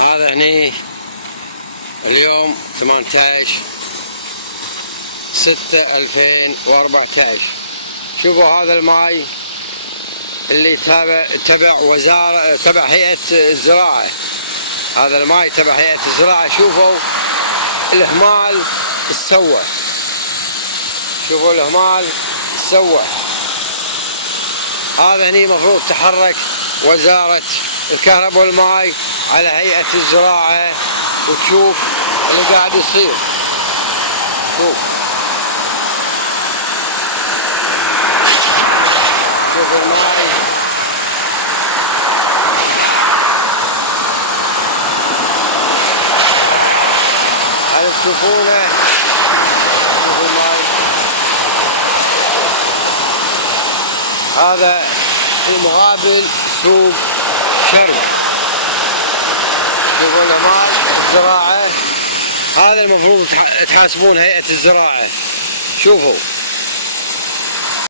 هذا هني اليوم 18/6/2014. شوفوا هذا الماي اللي تبع وزارة، تبع هيئة الزراعة. هذا الماي تبع هيئة الزراعة. شوفوا الإهمال السوى، شوفوا الإهمال السوى. هذا هني مفروض تحرك وزارة الكهرباء والماي على هيئة الزراعة وتشوف اللي قاعد يصير. شوف الماي، هذا تشوفونه. شوفوا الماي، هذا في مقابل سوق شروة. شوفوا الإهمال الزراعة، هذا المفروض تحاسبون هيئة الزراعة. شوفوا